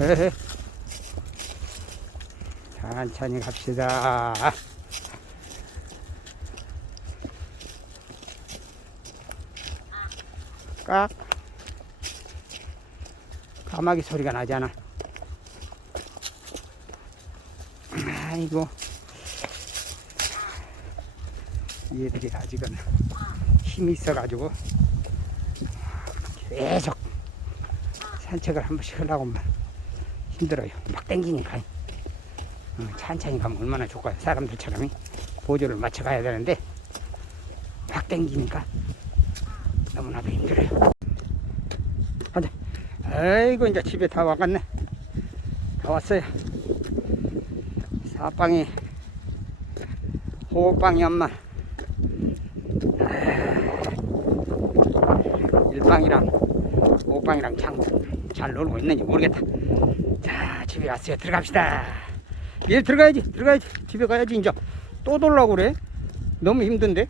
에헤. 천천히 갑시다. 깍. 까마귀 소리가 나잖아. 아이고. 얘들이 아직은 힘이 있어가지고 계속 산책을 한 번씩 하려고만 힘들어요. 막 땡기니까. 어, 천천히 가면 얼마나 좋을까요? 사람들처럼 보조를 맞춰 가야 되는데 막 땡기니까 너무나도 힘들어요. 가자. 아이고 이제 집에 다 와갔네. 다 왔어요. 사방이 호빵이 엄마. 일방이랑 오빵이랑 참 잘 놀고 있는지 모르겠다. 자, 집에 왔어요. 들어갑시다. 일 들어가야지. 들어가야지. 집에 가야지. 이제 또 돌라고 그래. 너무 힘든데.